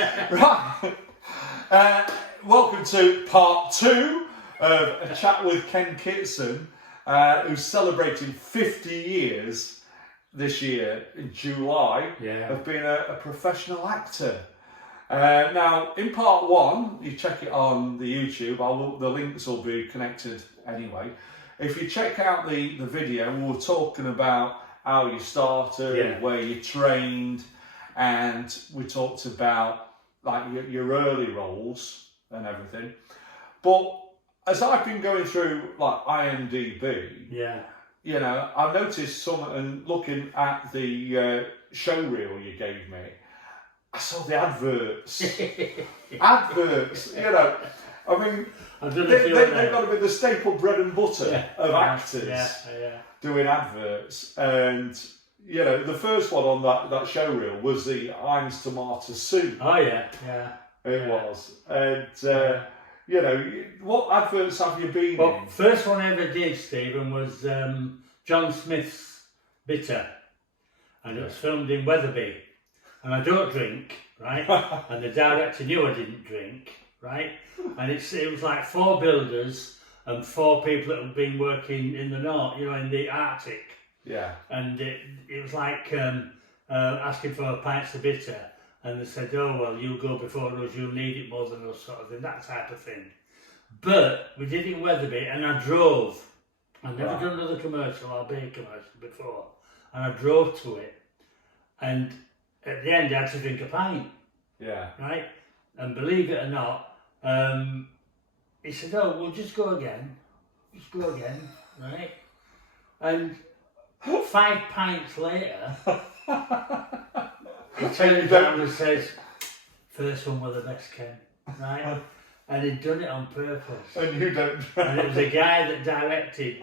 Right. Welcome to part 2 of a chat with Ken Kitson, who's celebrating 50 years this year in July of being a professional actor. Now, in part 1, you check it on the YouTube, the links will be connected anyway. If you check out the video, we were talking about how you started, where you trained, and we talked about like your early roles and everything. But as I've been going through like IMDb, you know, I've noticed some, and looking at the show reel you gave me, I saw the adverts. Adverts, you know. I mean, they've got to be the staple bread and butter of actors doing adverts. And, you know, the first one on that show reel was the Heinz tomato soup. Oh, yeah. It was. And, you know, what adverts have you been in? First one I ever did, Stephen, was John Smith's Bitter. And it was filmed in Wetherby. And I don't drink, right? And the director knew I didn't drink, right? And it was like 4 builders and 4 people that had been working in the north, you know, in the Arctic. Yeah. And it was like asking for pints of bitter. And they said, oh, well, you'll go before us, you'll need it more than us, sort of thing, that type of thing. But we did it in Wetherby, and I drove. I'd never done another commercial or beer commercial before. And I drove to it. And at the end, I had to drink a pint. Yeah. Right? And believe it or not, he said, oh, we'll just go again. Just go again, right? And 5 pints later, he turns around and says, first one was the best, Ken, right? And he'd done it on purpose. And you don't. And it was a guy that directed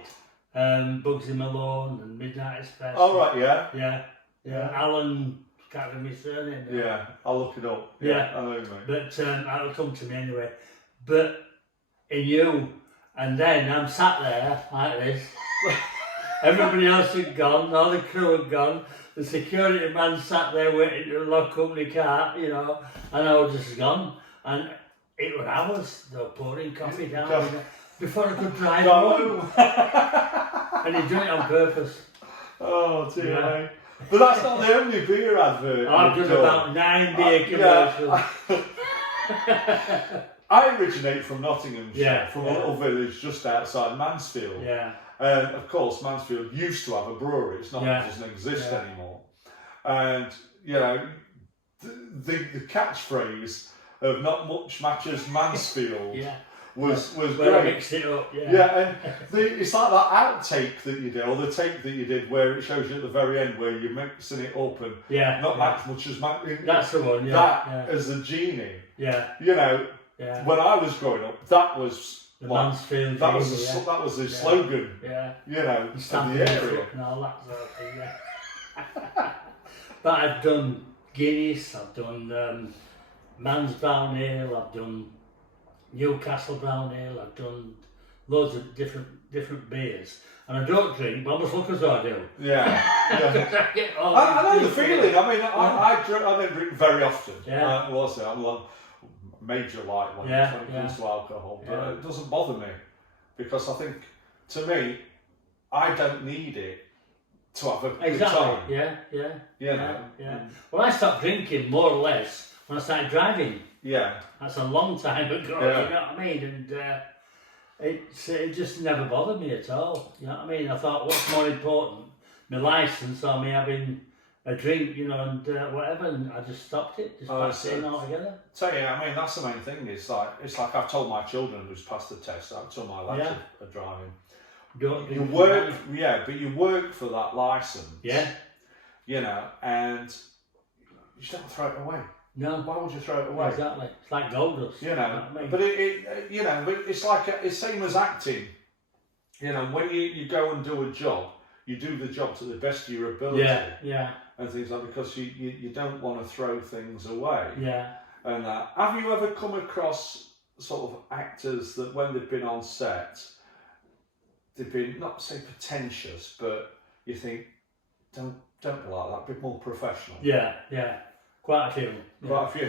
Bugsy Malone and Midnight Express. Oh, right, yeah. Alan, can't remember his surname now. Yeah, I'll look it up. Yeah. I know, mate. But that'll come to me anyway. But in you, and then I'm sat there like this. Everybody else had gone, all the crew had gone. The security man sat there waiting to lock up the car, you know, and I was just gone. And it was hours, they were pouring coffee down before I could drive home. And he'd done it on purpose. Oh, dear me. But that's not the only beer advert. I've done about 9 beer commercials. I originate from Nottinghamshire, from a little village just outside Mansfield. And of course, Mansfield used to have a brewery. It's not, it doesn't exist anymore. And, you know, the catchphrase of not much matches Mansfield was great. I mixed it up, and it's like that outtake that you did, or the take that you did, where it shows you at the very end where you're mixing it up and not as much as that's the one. As a genie. You know, when I was growing up, that was the Mansfield. That was the slogan. You know, in the area and all that sort of thing. But I've done Guinness, I've done Man's Brown Ale, I've done Newcastle Brown Ale, I've done loads of different beers. And I don't drink, but I must look as though I do. I know the feeling. I mean, I don't drink very often. I'm a major light when it comes to alcohol, but it doesn't bother me because I think, to me, I don't need it to have a good time. Well, I stopped drinking more or less when I started driving. That's a long time ago. You know what I mean? And it just never bothered me at all. You know what I mean? I thought, what's more important, my licence or me having a drink, you know, and whatever, and I just stopped it, just passed it in altogether. So I mean, that's the main thing. It's like I've told my children who's passed the test, I've told my lads are driving. You work, but you work for that license. You know, and you just don't throw it away. No. Why would you throw it away? Exactly. It's like gold dust. You know, but you know, it's like it's same as acting. You know, when you go and do a job, you do the job to the best of your ability. And things like, because you don't want to throw things away. And have you ever come across sort of actors that when they've been on set, they've been, not say pretentious, but you think, don't be like that, be more professional? Quite a few. Quite a few.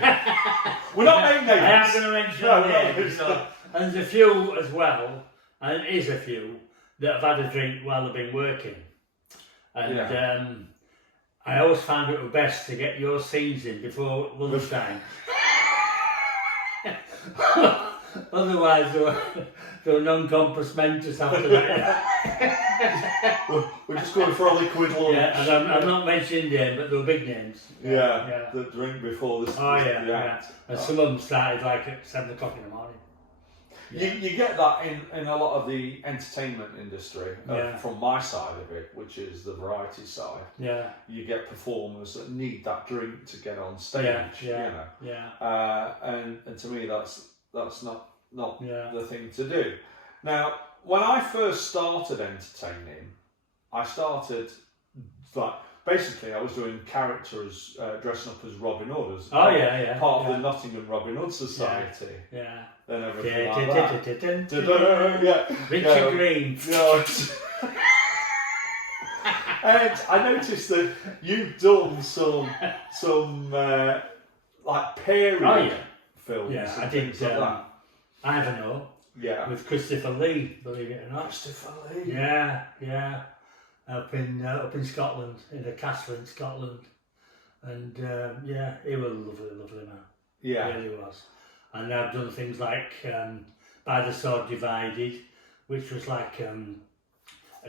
We're not naming names. I am going to mention names. So, and there's a few as well, and it is a few, that have had a drink while they've been working. And I always found it best to get your scenes in before lunchtime. Otherwise, they were non-compos mentis after that. We're just going for a liquid lunch. Yeah, and I'm not mentioning them, but they were big names. Yeah, the drink before this. Oh, yeah. And some of them started like at 7 o'clock in the morning. Yeah. You get that in a lot of the entertainment industry, from my side of it, which is the variety side. Yeah. You get performers that need that drink to get on stage. Yeah. And to me, that's not the thing to do. Now, when I first started entertaining, I started basically I was doing characters, dressing up as Robin Hood, as part of the Nottingham Robin Hood Society. Yeah. And everything like that. Richard Green. And I noticed that you've done some like period films. Yeah, I and did. things like that. Ivanhoe. Yeah. With Christopher Lee, believe it or not. Christopher Lee. Yeah. Up in Scotland, in a castle in Scotland, and he was a lovely man. Yeah. He really was. And I've done things like By the Sword Divided, which was like a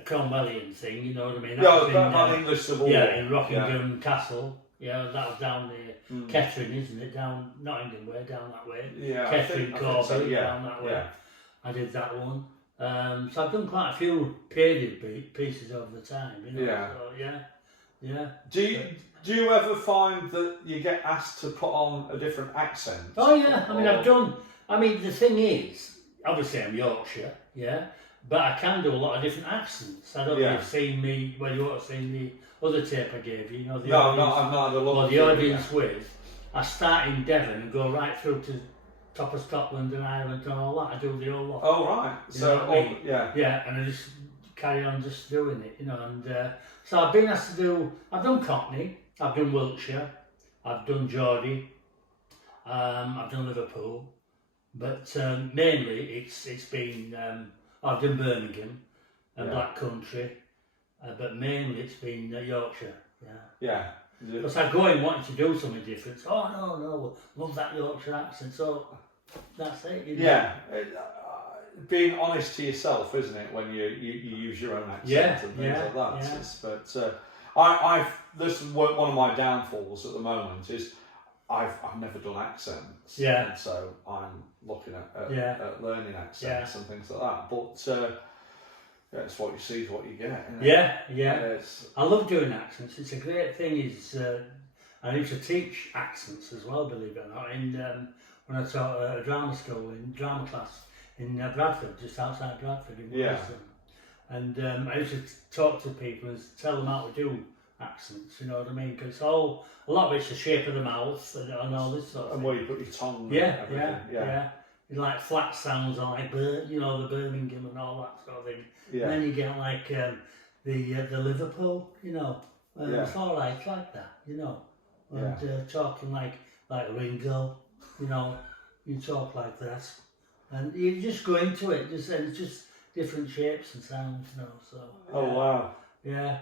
Cromwellian thing, you know what I mean? That English Civil War. Yeah, in Rockingham Castle. Yeah, that was down near Kettering, isn't it? Down Nottingham way, down that way. Yeah, Kettering, Corby, down that way. I did that one. So I've done quite a few period pieces over the time, you know. So, Do you ever find that you get asked to put on a different accent? Oh yeah, the thing is, obviously I'm Yorkshire, but I can do a lot of different accents. I don't know if you've seen me, well you ought to have seen the other tape I gave you, I've not had a look. Or the audience with. I start in Devon and go right through to top of Scotland and Ireland and all that. I do the whole lot. Oh right. Yeah, and I just carry on just doing it, you know, and so I've been asked to do, I've done Cockney, I've done Wiltshire, I've done Geordie, I've done Liverpool, but mainly it's been, I've done Birmingham and Black Country, but mainly it's been Yorkshire, Because I go in wanting to do something different. Oh no, love that Yorkshire accent, so that's it, you know. Yeah. Being honest to yourself, isn't it, when you use your own accent and things like that. Yeah. But this is one of my downfalls at the moment is I've never done accents. Yeah. And so I'm looking at learning accents and things like that. But it's what you see is what you get. Isn't it? Yeah. I love doing accents. It's a great thing. I used to teach accents as well, believe it or not. When I taught at a drama school in drama class in Bradford, just outside Bradford in Wilson. And I used to talk to people and tell them how to do accents, you know what I mean? Because a lot of it's the shape of the mouth and all this sort of thing. And where you put your tongue. Yeah. Like flat sounds like the Birmingham and all that sort of thing. Yeah. And then you get like the Liverpool, you know. It's all right, it's like that, you know. And talking like Ringo, you know. You talk like that. And you just go into it, and it's just different shapes and sounds, you know. So. Oh wow. Yeah.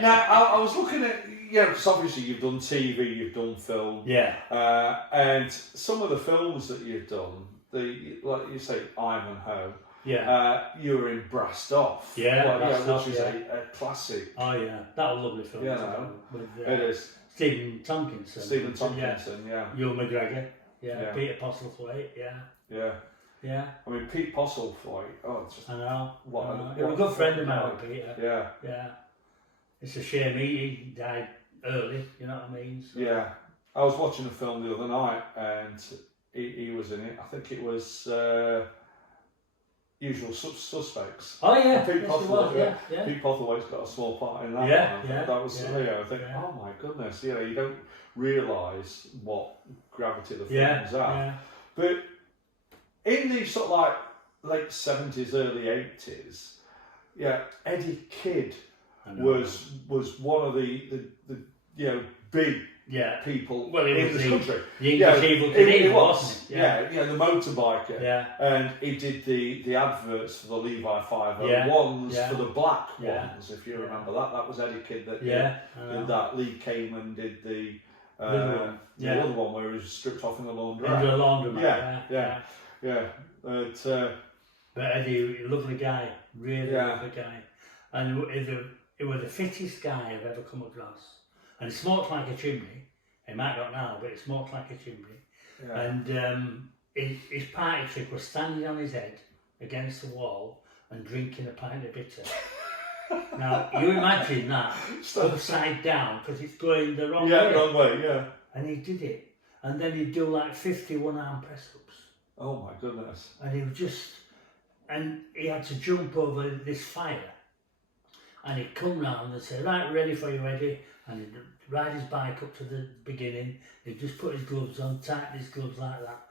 Now I was looking at because obviously you've done TV, you've done film. Yeah. And some of the films that you've done, like you say, Ivanhoe. Yeah. You were in Brassed Off. Yeah. Which is a classic. Oh yeah, that was a lovely film. It is. Stephen Tompkinson. Yeah. Ewan McGregor. Yeah. Peter Postlethwaite. Yeah. I mean, Pete Postlethwaite. Oh, it's just. I know. What You're a good friend of mine, Peter. Yeah. It's a shame he died early. You know what I mean? So. Yeah. I was watching a film the other night, and he was in it. I think it was Usual Suspects. Oh yeah. Pete Postlethwaite. Yeah. Pete Postlethwaite's got a small part in that one. Yeah. That was I think, oh my goodness, you don't realise what gravity the films have. Yeah. But in the sort of like late 70s, early 80s, Eddie Kidd was one of the big people Well, it in was this country. the English Evil Knievel, wasn't it? Yeah, the motorbiker. Yeah. And he did the adverts for the Levi 501s, for the black ones, if you remember that. That was Eddie Kidd that did that. Lee Kamen did the other one where he was stripped off in the laundrette. In the laundromat, yeah. But Eddie, lovely guy, really lovely guy. And he was the fittest guy I've ever come across. And he smoked like a chimney. He might not now, but he smoked like a chimney. Yeah. And his party trick was standing on his head against the wall and drinking a pint of bitter. Now, you imagine that upside down because it's going the wrong way. Yeah, wrong way, yeah. And he did it. And then he'd do like 51 arm press-ups. Oh my goodness. And he was and he had to jump over this fire. And he'd come round and say, right, ready for you, Eddie. And he'd ride his bike up to the beginning. He'd just put his gloves on, tighten his gloves like that,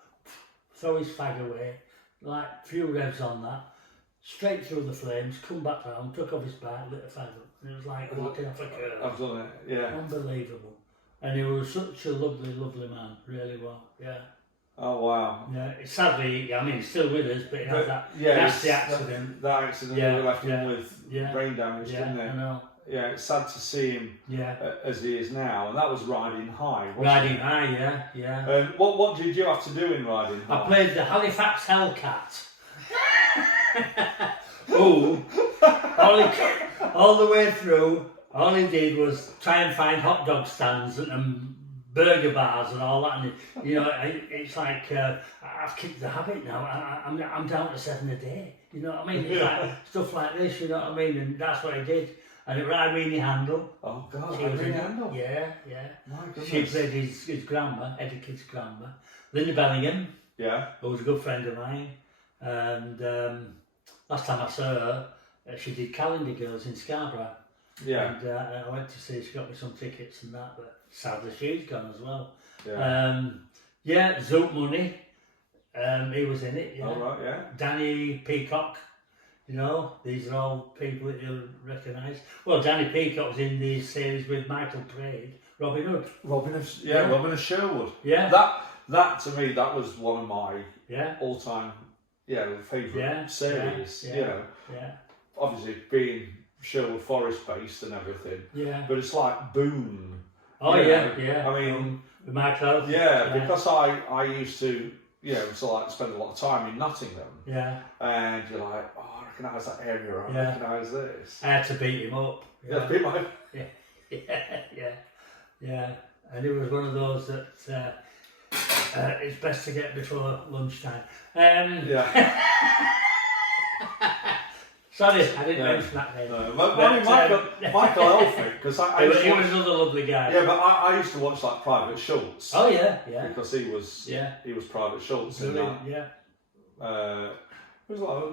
throw his fag away, like a few revs on that, straight through the flames, come back round, took off his bike, lit a fag up. And it was like walking off a curb. I've done it, yeah. Unbelievable. And he was such a lovely, lovely man, really well, yeah. Oh wow! Yeah, sadly, I mean, he's still with us, but he had that nasty accident. That accident we left him with brain damage, didn't it? I know. Yeah, it's sad to see him as he is now, and that was Riding High. Riding High, yeah. What did you have to do in Riding High? I played the Halifax Hellcat. Who, all the way through, all he did was try and find hot dog stands and burger bars and all that, and you know, it's like I've kicked the habit now. I'm down to 7 a day. You know what I mean? It's like stuff like this. You know what I mean? And that's what he did. And it was Irene Handel. Oh God, she was Irene Handel. Yeah. My goodness. She played his grandma, Eddie Kidd's grandma. Linda Bellingham. Yeah. Who was a good friend of mine. And last time I saw her, she did Calendar Girls in Scarborough. Yeah. And I went to see, she got me some tickets and that, but sadly she's gone as well. Yeah. Zoot Money, he was in it. Yeah. Oh, right, yeah. Danny Peacock, you know, these are all people that you'll recognise. Well, Danny Peacock was in the series with Michael Praed, Robin Hood. Robin of Sherwood. Yeah. That to me, that was one of my all-time favourite series. You know, obviously being Sherwood Forest based and everything. Yeah. But it's like Boone. Oh yeah. I mean, with Michael. Yeah, because I used to spend a lot of time in Nottingham. Yeah. And you're like, oh, I recognise that area. I recognise this. I had to beat him up. Yeah, beat my. Yeah. And it was one of those that it's best to get before lunchtime. Sorry, I didn't mention that name. No, Michael Elphick, because he was another lovely guy. Yeah, but I used to watch like Private Schultz. Oh yeah. Because he was Private Schultz in that. Yeah. It was like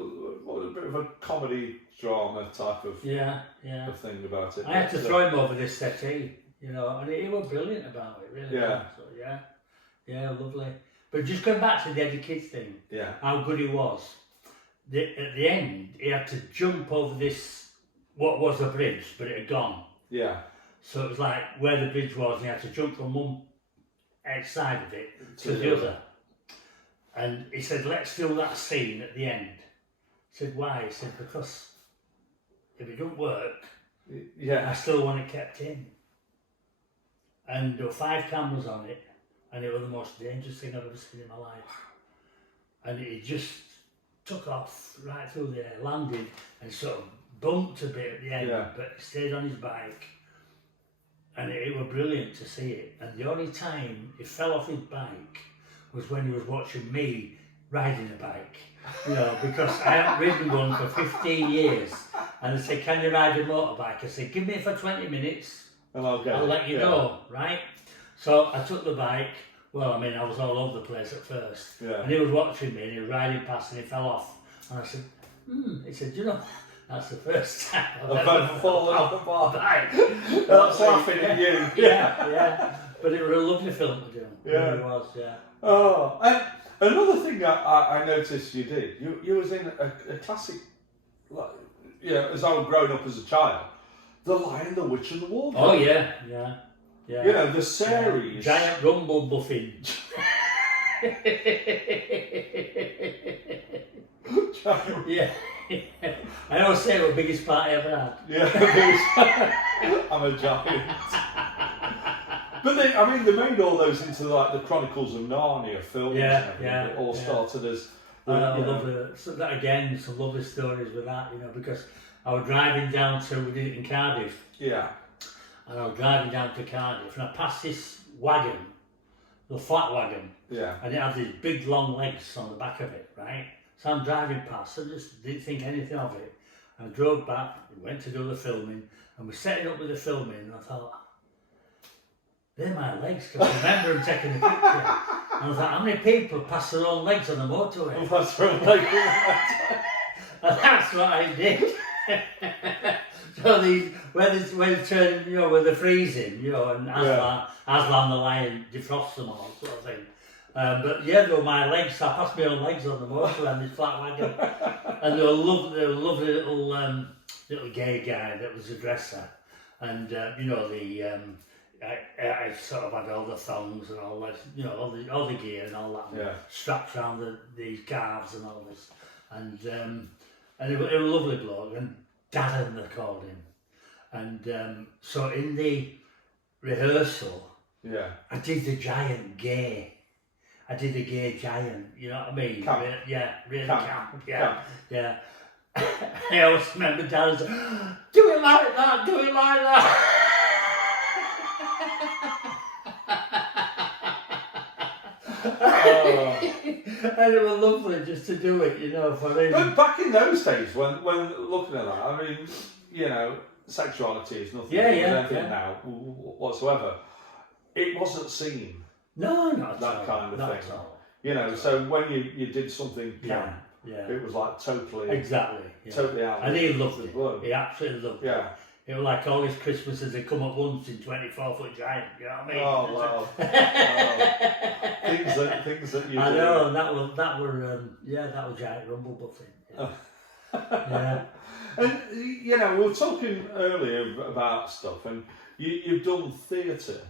a bit of a comedy drama type of thing about it. I had to throw him over this settee, you know, and he was brilliant about it, really. Yeah. So, yeah, lovely. But just going back to the Eddie Kidd thing, how good he was. At the end, he had to jump over this, what was a bridge, but it had gone. Yeah. So it was like where the bridge was, and he had to jump from one side of it to the other. And he said, let's do that scene at the end. I said, why? He said, because if it don't work, I still want it kept in. And there were 5 cameras on it, and it was the most dangerous thing I've ever seen in my life. And it just took off right through the air, landed, and sort of bumped a bit at the end, but he stayed on his bike. And it was brilliant to see it. And the only time he fell off his bike was when he was watching me riding a bike. You know, because I hadn't ridden one for 15 years. And I said, can you ride a motorbike? I said, give me it for 20 minutes, and I'll let you know, right? So I took the bike. Well, I mean, I was all over the place at first. Yeah. And he was watching me, and he was riding past, and he fell off. And I said, He said, you know, that's the first time I've ever fallen off a bike. That's laughing at you. Yeah. But it was a lovely film to do. Yeah. It was, Oh, and another thing I noticed you did, you was in a classic, like, as I was growing up as a child, The Lion, the Witch and the Wardrobe. Oh, yeah. Yeah. You know, the series. Giant rumble buffing. Yeah. I always say what biggest party I've ever had. Yeah, I'm a giant. But they made all those into like the Chronicles of Narnia films. Yeah, and yeah. It all started as. So that again, some lovely stories with that, you know, because I was driving down to, we did it in Cardiff. Yeah. And I was driving down to Cardiff and I passed this wagon, the flat wagon. Yeah. And it had these big long legs on the back of it, right? So I'm driving past, I just didn't think anything of it. And I drove back, went to do the filming, and we're setting up with the filming, and I thought, they're my legs, because I remember them taking the picture. And I thought, how many people pass their own legs on the motorway? Pass their own legs. And that's what I did. So these, when they turn, you know, where they're freezing, you know, and Aslan the lion defrosts them all, sort of thing. But yeah, they were my legs. So I passed my own legs on the motorway on this flat wagon, and they were lovely little gay guy that was a dresser, and you know I sort of had all the thongs and all that, you know, all the gear and all that, straps around the calves and all this, and it was a lovely bloke, and Darren they called him, and so in the rehearsal, I did the giant gay. I did the gay giant, you know what I mean? Camp. Really camp. Camp. Yeah. I always remember Darren saying, do it like that, do it like that. And it was lovely just to do it, you know, for him. But back in those days, when looking at that, I mean, you know, sexuality is nothing now whatsoever. It wasn't seen. No, not that at kind of not thing. At all. You know, so when you did something camp, yeah. it was like totally Totally out. And he loved it. He absolutely loved it. It was like all his Christmases had come at once in 24-foot giant, you know what I mean? Oh wow. Things that you I do. know, and that were giant rumble buffing. Yeah. And you know, we were talking earlier about stuff, and you've done theatre.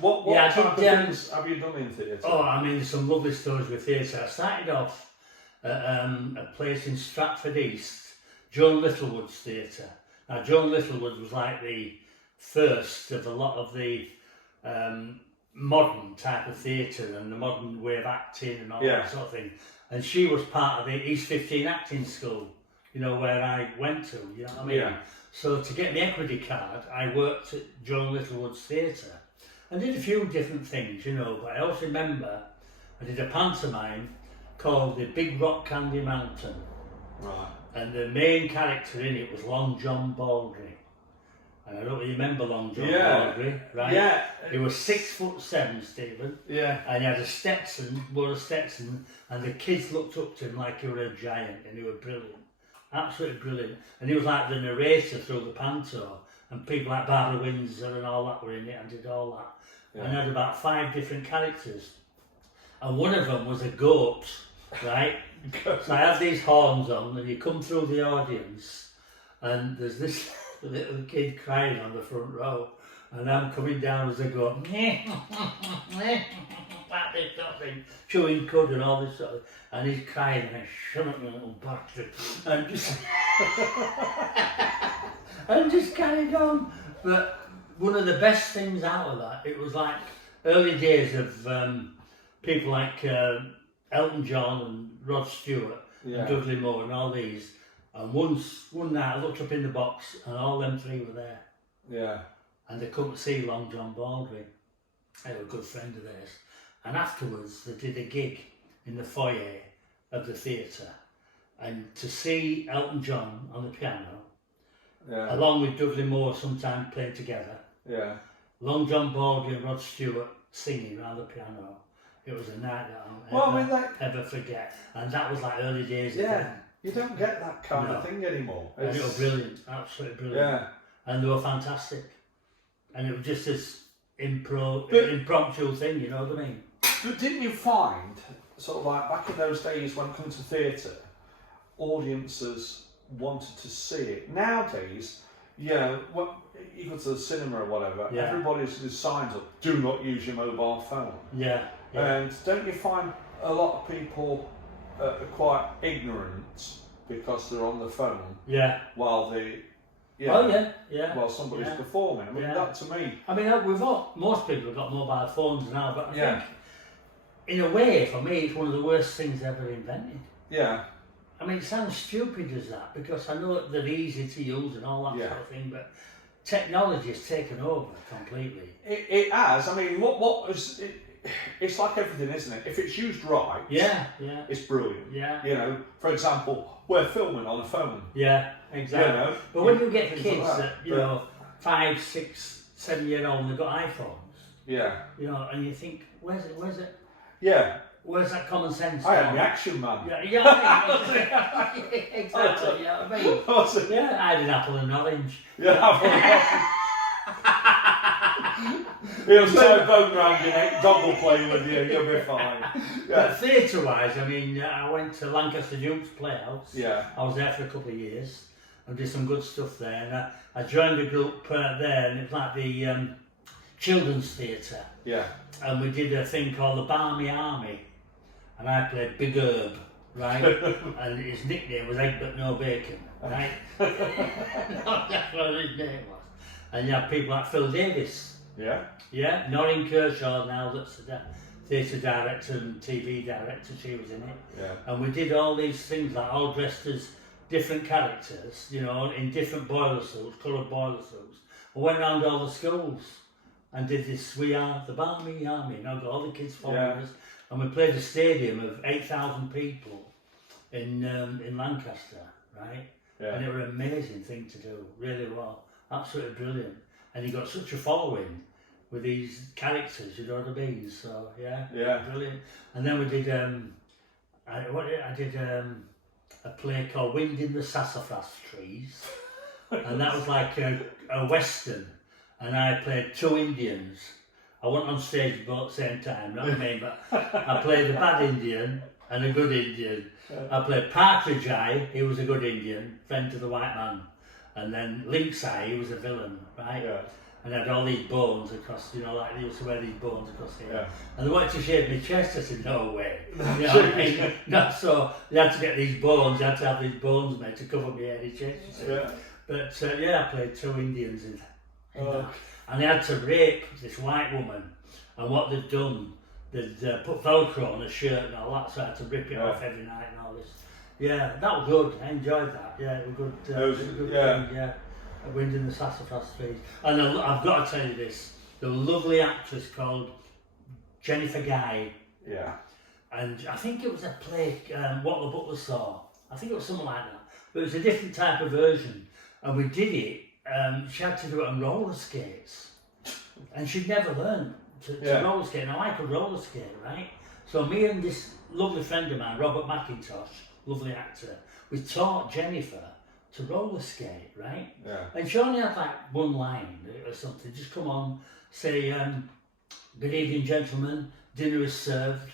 What type of things have you done in theatre? Oh, I mean, there's some lovely stories with theatre. I started off at a place in Stratford East, Joan Littlewood's theatre. Now, Joan Littlewood was like the first of a lot of the modern type of theatre and the modern way of acting and all that sort of thing. And she was part of the East 15 Acting School, you know, where I went to, you know what I mean? Yeah. So to get my equity card, I worked at Joan Littlewood's theatre. I did a few different things, you know, but I also remember I did a pantomime called The Big Rock Candy Mountain. Right. And the main character in it was Long John Baldry. And I don't really remember Long John Baldry, right? Yeah. He was 6'7", Stephen. Yeah. And he had a Stetson, wore a Stetson, and the kids looked up to him like he was a giant, and he was brilliant. Absolutely brilliant. And he was like the narrator through the panto, and people like Barbara Windsor and all that were in it and did all that. Yeah. And I had about 5 different characters. And one of them was a goat, right? So I had these horns on, and you come through the audience, and there's this little kid crying on the front row, and I'm coming down as a goat, chewing cud and all this sort of, and he's crying, and I shut up, you little bastard, and just carried on. But one of the best things out of that, it was like early days of people like Elton John and Rod Stewart and Dudley Moore and all these. And one night I looked up in the box and all them 3 were there. Yeah. And they couldn't see Long John Baldry. They were a good friend of theirs. And afterwards they did a gig in the foyer of the theatre. And to see Elton John on the piano, along with Dudley Moore sometimes playing together, Long John Baldry and Rod Stewart singing around the piano, it was a night that I'll ever forget. And that was like early days of them. You don't get that kind of thing anymore. And it was brilliant, absolutely brilliant. Yeah. And they were fantastic. And it was just this impromptu thing, you know what I mean? But didn't you find, sort of like back in those days when it comes to theatre, audiences wanted to see it? Nowadays, you know, you go to the cinema or whatever, Yeah. everybody's there's signs up, do not use your mobile phone. Yeah. And don't you find a lot of people are quite ignorant because they're on the phone Yeah. while they, Oh yeah. Yeah. while somebody's Yeah. performing? I mean, Yeah. that to me. I mean, most people have got mobile phones now, but I Yeah. think, in a way, for me, it's one of the worst things ever invented. Yeah. I mean, it sounds stupid as that, because I know they're easy to use and all that Yeah. sort of thing, but technology has taken over completely. It has. I mean, what is it? It's like everything, isn't it? If it's used right, Yeah, yeah, it's brilliant. yeah, You know, for example, we're filming on a phone. yeah, exactly. You know, But when you get things kids like that, you know, 5, 6, 7-year-old, and they've got iPhones, Yeah. you know, and you think, where's it? Yeah. Where's that common sense? I am gone? the action man. Yeah, yeah, exactly. You know what I mean? What's it? Yeah, I had an apple and an orange. Yeah. He'll start going round your neck, dog will play with you, you'll be fine. Yeah. But theatre-wise, I mean, I went to Lancaster Duke's Playhouse. Yeah. I was there for a couple of years and did some good stuff there. And I joined a group there, and it was like the children's theatre. Yeah. And we did a thing called the Barmy Army. And I played Big Herb, right? And his nickname was Egg But No Bacon, right? That's what his name was. And you had people like Phil Davis. Yeah. Yeah, Noreen Kershaw now, that's the theatre director and TV director, she was in it. Yeah. And we did all these things, like all dressed as different characters, you know, in different boiler suits, coloured boiler suits. I went around all the schools and did this, we are the Barmy Army, and I got all the kids following us. And we played a stadium of 8,000 people in Lancaster, right? Yeah. And it was an amazing thing to do, really well. Absolutely brilliant. And he got such a following with these characters, you know what I mean? So yeah, brilliant. And then we did I did a play called Wind in the Sassafras Trees, and that was like a western, and I played 2 Indians. I went on stage both at the same time, not me, but I played a bad Indian and a good Indian. I played Partridge Eye, he was a good Indian, friend to the white man. And then Lynx Eye, he was a villain, right? Yeah. And I had all these bones across, you know, like they used to wear these bones across here. Yeah. And they wanted to shave my chest. I said, no way. You know what I mean? No, so they had to get these bones, they had to have these bones made to cover my hairy chest. Yeah. But I played 2 Indians in Oh. that. And they had to rape this white woman. And what they'd done, they'd put Velcro on her shirt and all that, so I had to rip it off every night and all this. Yeah, that was good. I enjoyed that. Yeah, it was good. It was a good thing, yeah. Wind in the Sassafras Trees. And I've got to tell you this, the lovely actress called Jennifer Guy. Yeah. And I think it was a play, What the Butler Saw. I think it was something like that. But it was a different type of version. And we did it, she had to do it on roller skates. And she'd never learned to roller skate. Now I could roller skate, right? So me and this lovely friend of mine, Robert McIntosh, lovely actor, we taught Jennifer to roller skate, right? Yeah. And she only had like one line or something, just come on, say, good evening gentlemen, dinner is served,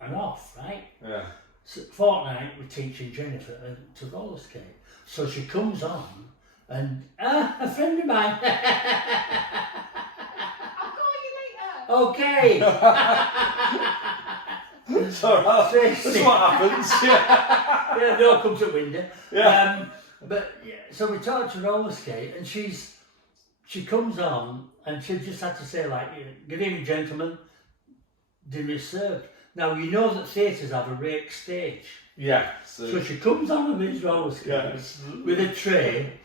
and off, right? Yeah. So fortnight we're teaching Jennifer to roller skate. So she comes on and, a friend of mine. I'll call you later. Okay. So that's what happens. Yeah. Yeah, they all come to window. Yeah. So we taught her to roller skate, and she comes on, and she just had to say like, "Good evening, gentlemen. Dinner is served." Now you know that theatres have a rake stage, Yeah. so she comes on with these roller skates with a tray,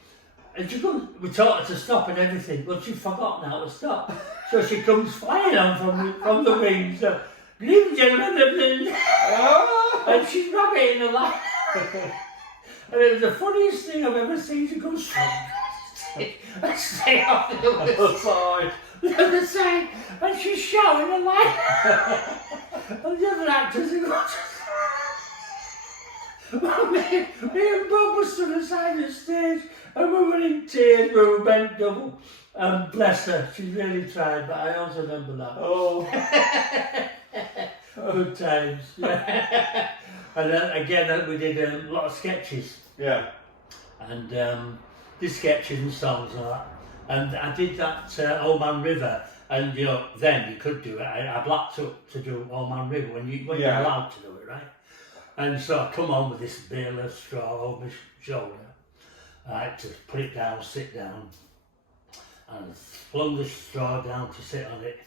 and she comes. We taught her to stop and everything, but she'd forgotten how to stop. So she comes flying on from the wings. So, good evening, gentlemen. And she's rocking in the lap. And it was the funniest thing I've ever seen. She goes straight off the other side, and she's shouting a light. And the other actors are going, me and Bob were stood aside the stage, and we were in tears, we were bent double. And bless her, she really tried, but I also remember that. Oh. Good times. Yeah. And then again, we did a lot of sketches. Yeah. And did sketches and songs and all that. And I did that Old Man River, and then you could do it. I blacked up to do Old Man River when you're allowed to do it, right? And so I come on with this bale of straw over my shoulder. I had to put it down, sit down, and flung the straw down to sit on it,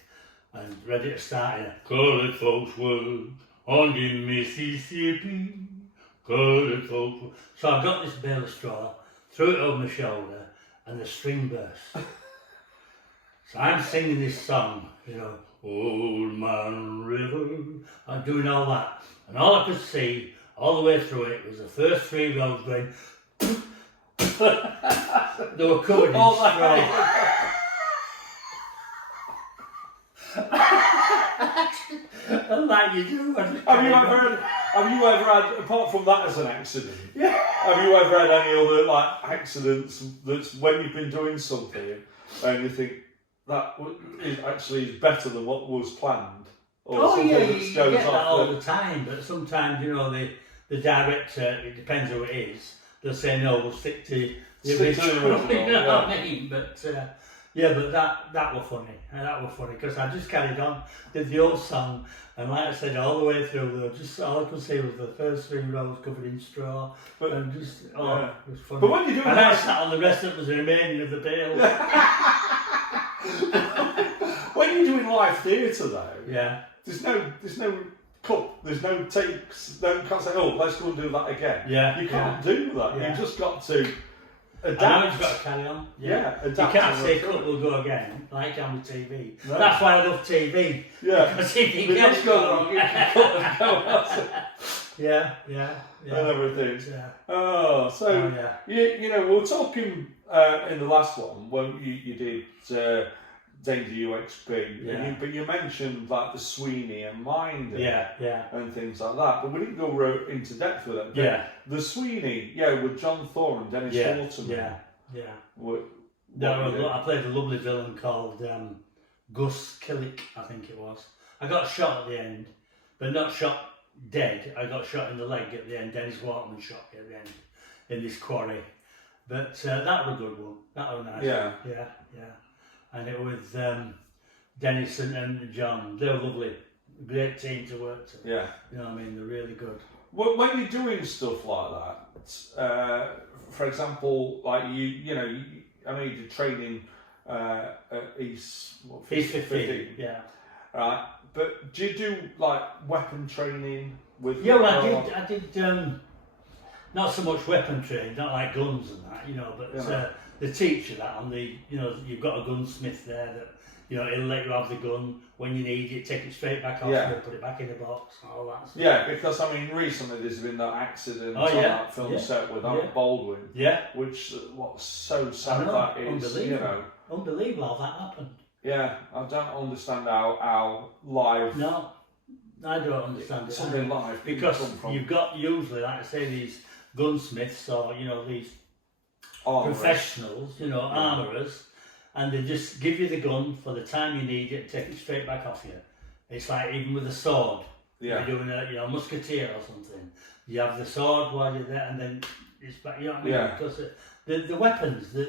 and ready to start in. Colored folks were on the Mississippi. Colored folks were. So I got this bale of straw, threw it over my shoulder, and the string burst. So I'm singing this song, Old Man River. I'm doing all that, and all I could see all the way through it was the first 3 rows going. They were covered in straw. And like you do. Have you ever had, apart from that as an accident, have you ever had any other accidents that's when you've been doing something and you think that is actually better than what was planned? Or you get that all the time, but sometimes, the director, it depends who it is, they'll say, no, we'll stick to the original. You know what I mean? But that was funny. That was funny because I just carried on, did the old song, and like I said, all the way through, all I could see was the first 3 rows covered in straw, and it was funny. But when you do and I sat on the rest of it was the remaining of the bale. When you're doing live theatre though, there's no cut, there's no takes, you can't say, oh, let's go and do that again. You can't do that. You've just got to adapt. You've got to carry on. Adapt. You can't say cut, we'll go again, like on TV. No. That's why I love TV. Because if you get go wrong, you can cut and go. And everything. We were talking in the last one when you did Danger UXB, but you mentioned the Sweeney and Minder and things like that, but we didn't go into depth with it. The Sweeney, with John Thorne and Dennis Waterman. I played a lovely villain called Gus Killick, I think it was. I got shot at the end, but not shot dead. I got shot in the leg at the end. Dennis Waterman shot me at the end in this quarry. But that was a good one. That was nice. Yeah. And it was Dennis and John. They were lovely. Great team to work to. You know what I mean? They're really good. When you're doing stuff like that, for example, you did training at East 15. Right. But do you do weapon training with? I did. Not so much weapon training, not like guns and that, but they teach you that on the, you've got a gunsmith there that, he'll let you have the gun when you need it, take it straight back off, put it back in the box, and all that stuff. Because recently there's been that accident on that film set with Baldwin. Which, what's so sad that is, unbelievable. Unbelievable how that happened. I don't understand how live. No, I don't understand it. Something live. Because you've got usually, like I say, these gunsmiths or, these professionals, armourers, and they just give you the gun for the time you need it and take it straight back off you. It's like even with a sword, you're doing a musketeer or something. You have the sword while you're there, and then it's back. You know what I mean? Because the weapons, the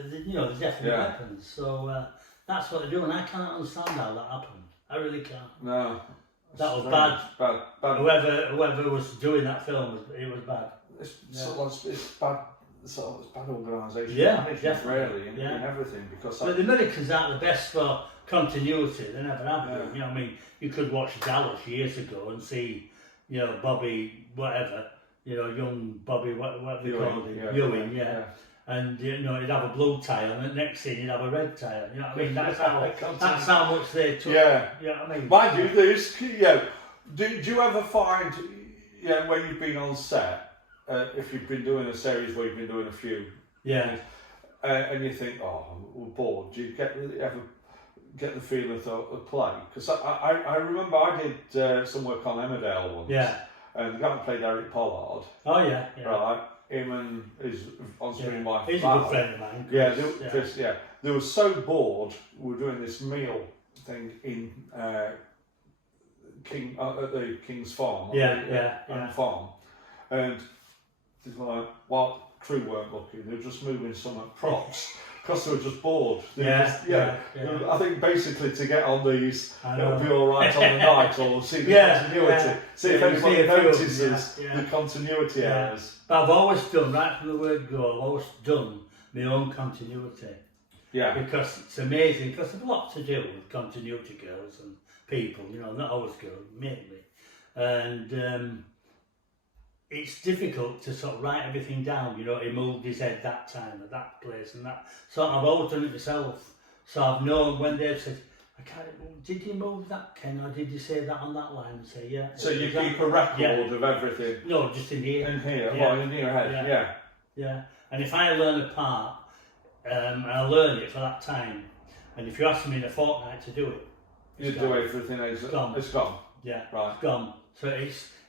definite weapons. So that's what they're doing. I can't understand how that happened. I really can't. No, that was bad. Bad. Whoever was doing that film, it was bad. It's bad. It's bad organisation. Definitely. In everything, because. But the Americans aren't the best for continuity. They never have been. You know what I mean? You could watch Dallas years ago and see, Bobby, whatever, young Bobby, what they called him, Ewing, and he'd have a blue tile, and the next scene he'd have a red tile. You know what I mean? That's how much they took. You know what I mean? Mind you, there's do you ever find when you've been on set, if you've been doing a series where you've been doing a few, and you think, we're bored, do you ever get the feeling of play? Because I remember I did some work on Emmerdale once, and the guy who played Eric Pollard, right, him and his on-screen wife, he's a good friend of mine. They were so bored. We were doing this meal thing in at the King's Farm, farm, and it's like, crew weren't looking. They were just moving some props because they were just bored. They were Yeah, just, yeah. I think basically to get on these, I know. it'll be all right on the night, or see the Yeah, continuity. yeah. See if Yeah, you anybody see a few of them, notices yeah. the continuity Yeah. errors. But I've always done, right from the word go, I've always done my own continuity. Yeah. Because it's amazing, because there's a lot to do with continuity girls and people, you know, not always girls, mainly. And it's difficult to sort of write everything down, you know, he moved his head that time at that place and that. So I've always done it myself. So I've known when they've said, I can't, did you move that, Ken, or did you say that on that line? And say, yeah. So you keep a record of everything? No, just in here. In here, Yeah. well, in your head, yeah. Yeah, and if I learn a part, and I learn it for that time, and if you ask me in a fortnight to do it, You do everything, it's gone. It's gone. Yeah, Right. it's gone. So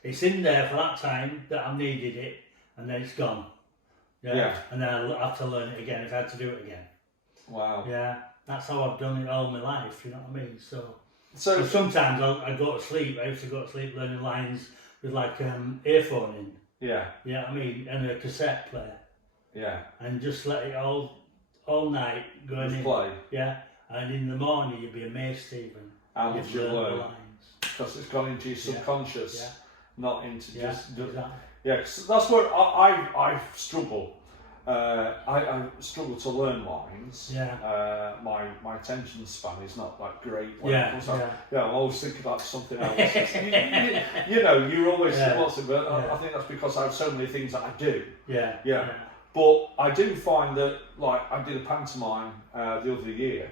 it's in there for that time that I needed it, and then it's gone. Yeah. And then I'll have to learn it again if I had to do it again. Wow. Yeah, that's how I've done it all my life, you know what I mean? So So sometimes I go to sleep, I used to go to sleep learning lines with like earphone in, yeah, you know what I mean, and a cassette player, yeah. and just let it all night going Just in. play. Yeah, and in the morning you'd be amazed, Stephen. How much You've you learned the learn. lines. Because it's gone into your subconscious, Yeah. not into Yeah, just. exactly. Yeah, 'cause that's where I struggle. I struggle to learn lines. Yeah. My attention span is not that great. Yeah, I'm always thinking about something else. you know, you're always Yeah. lots of. But Yeah. I think that's because I have so many things that I do. Yeah. Yeah. But I do find that, like, I did a pantomime the other year,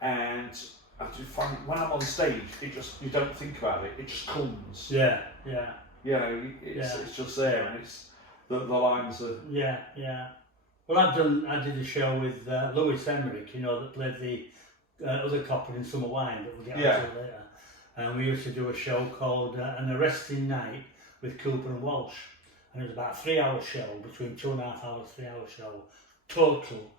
and I do find when I'm on stage, you don't think about it. It just comes. Yeah. Yeah. You know, it's just there, and it's the lines are. Yeah. Yeah. Well, I did a show with Louis Emmerich, you know, that played the other copper in Summer Wine that we'll get onto later. And we used to do a show called An Arresting Night with Cooper and Walsh. And it was about a 3-hour show, between 2.5 hours, 3-hour show. Total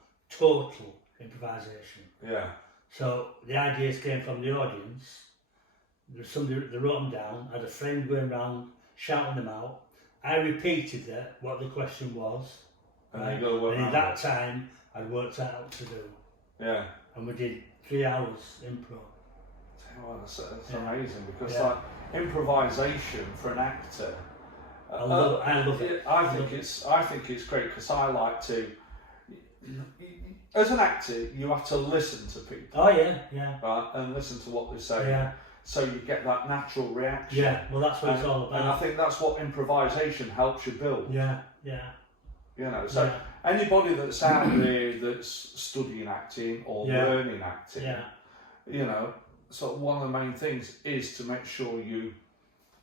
improvisation. Yeah. So the ideas came from the audience. There was somebody that wrote them down. I had a friend going around shouting them out. I repeated what the question was. And Right? you got to work And in around that it. time, I'd worked out what to do. Yeah. And we did 3 hours improv. Well, that's Yeah. amazing because Yeah. like improvisation for an actor. I love it. I think it's great because I like to. As an actor, you have to listen to people, Oh yeah, yeah, right, and listen to what they say, yeah, so you get that natural reaction. yeah. Well, that's what it's all And I about. think that's what improvisation helps you build. Yeah, yeah, You know, so yeah, anybody that's out there that's studying acting or Yeah. learning acting, yeah. you know, so one of the main things is to make sure you.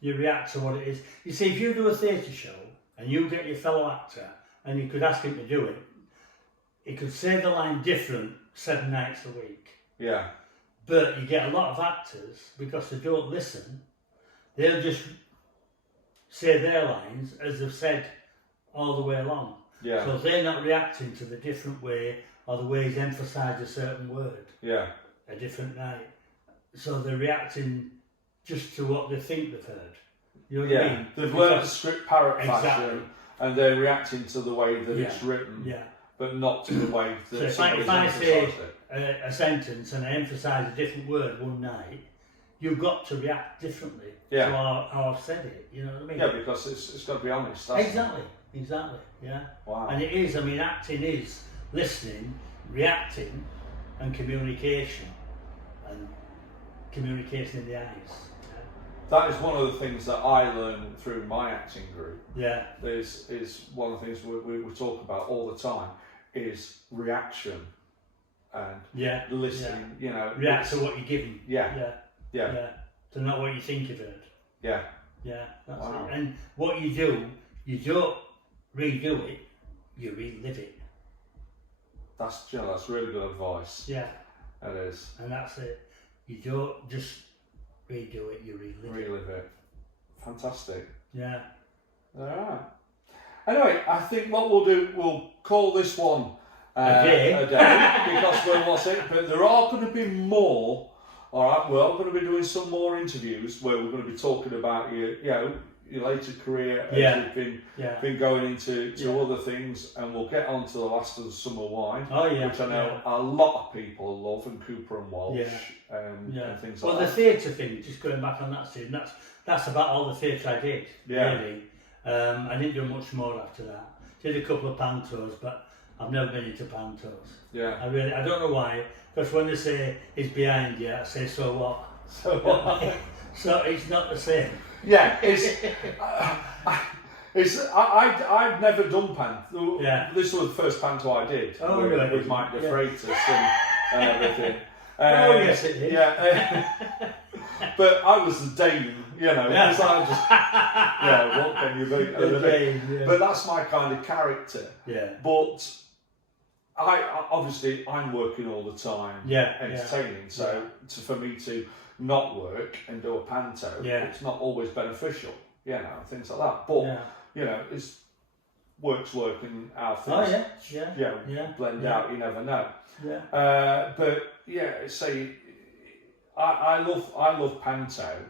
You react to what it is. You see, if you do a theatre show and you get your fellow actor and you could ask him to do it, he could say the line different 7 nights a week. Yeah. But you get a lot of actors, because they don't listen, they'll just say their lines as they've said all the way along. Yeah. So they're not reacting to the different way or the way he's emphasised a certain word Yeah. a different night. So they're reacting just to what they think they've heard. You know what I mean? They've learned the Because- script parrot Exactly. fashion, and they're reacting to the way that it's Yeah. written, Yeah. but not to the way that So if somebody's I say emphasised it. a sentence and I emphasise a different word one night, you've got to react differently Yeah. to how I've said it. You know what I mean? Yeah, because it's got to be honest. That's Exactly. Yeah. Wow. And it is. I mean, acting is listening, reacting, and communication, and communication in the eyes. That is one of the things that I learned through my acting group. Yeah. Is one of the things we talk about all the time is reaction and Yeah. listening. You know, React to what you're given. Yeah. Yeah. Yeah. Yeah. To not what you think you've heard. Yeah. Yeah. That's Wow. it. And what you do, you don't redo it, you relive it. That's really good advice. Yeah. It is. And that's it. You don't just redo it, you relive it. Relive it. Fantastic. Yeah. All right. Anyway, I think what we'll do, we'll call this one A day. because we're lost it. But there are going to be more. All right, we're going to be doing some more interviews where we're going to be talking about your your later career as you've been going into other things, and we'll get on to the last of the summer wine, which I know a lot of people love, and Cooper and Walsh and things like that. Well, the theatre thing, just going back on that, Steve, that's about all the theatre I did, really. I didn't do much more after that. Did a couple of pantos, but I've never been into pantos. Yeah. I don't know why, because when they say it's behind you, I say, so what? So what? So it's not the same. Yeah, I've never done panto. This was the first panto I did with Mike de Freitas and everything. Yes, it is. Yeah, but I was the Dane, you know. It's like just, what can you do? But that's my kind of character. Yeah. But I'm working all the time, entertaining. So for me to not work and do a panto, it's not always beneficial, you know, things like that. But you know, it's work and how things blend out. You never know. But say I love panto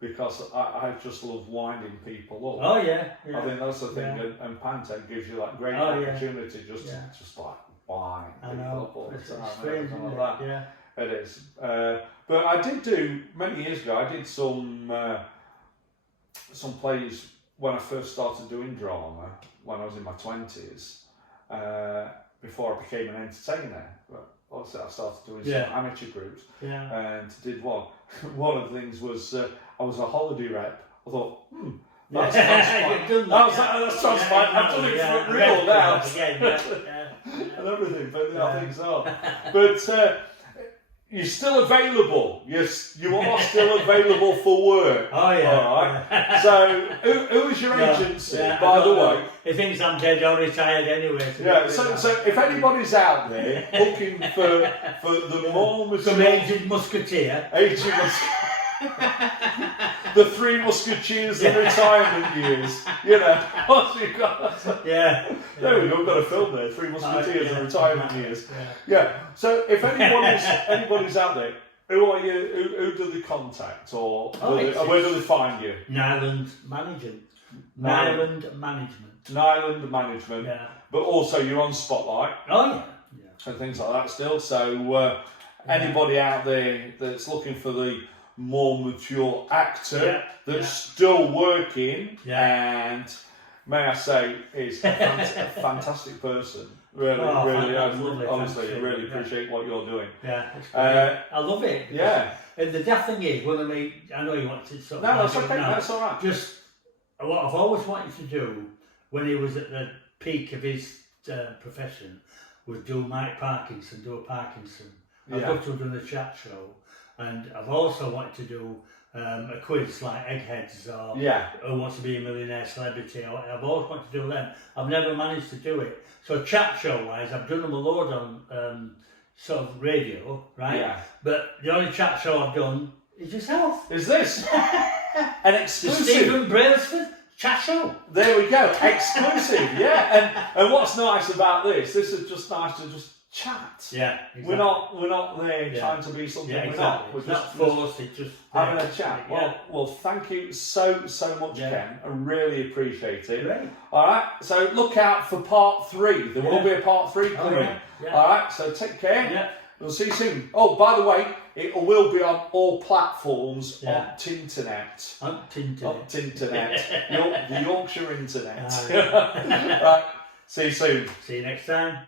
because I just love winding people up. I think that's the thing, and panto gives you that great opportunity just like wine people up all the time. Strange, and like that. It is. But I did do many years ago. I did some plays when I first started doing drama when I was in my 20s. Before I became an entertainer. But also I started doing some amateur groups and did one. One of the things was I was a holiday rep. I thought, that's fine. That's fine. I've done it for real now. And everything, but I think so. But you're still available. You are still available for work. All right. So, who is your agency, by the way? He thinks I'm dead or retired anyway. So if anybody's out there looking for the more some aged musketeer, the Three Musketeers in retirement years, you know, what you got? There we go. Got a film there. Three Musketeers in retirement years. So if anybody's out there, who are you? Who do they contact, or where do they find you? Nyland Management. Nyland Management. But also you're on Spotlight. And things like that still. So anybody out there that's looking for the more mature actor that's still working, and may I say is a fantastic person. Really, honestly, I really appreciate what you're doing. I love it. And the daft thing is, I know you want to sort of... No, that's okay, that's all right. Just what I've always wanted to do when he was at the peak of his profession was do Mike Parkinson, do a Parkinson. I'd love to have done a chat show. And I've also wanted to do a quiz like Eggheads or Who Wants to Be a Millionaire Celebrity. I've always wanted to do them. I've never managed to do it. So chat show wise, I've done them a load on sort of radio, right? But the only chat show I've done is yourself. Is this? An exclusive. The Stephen Brailsford chat show. There we go. Exclusive, And what's nice about this is just nice to just chat. Exactly. We're not there trying to be something we're not. We're just forced. It's just having a chat. Well, thank you so much, Ken. I really appreciate it. Great. All right. So look out for part 3. There will be a part 3 coming. All right. So take care. We'll see you soon. Oh, by the way, it will be on all platforms on Tinternet. On Tinternet. The Yorkshire Internet. Right. See you soon. See you next time.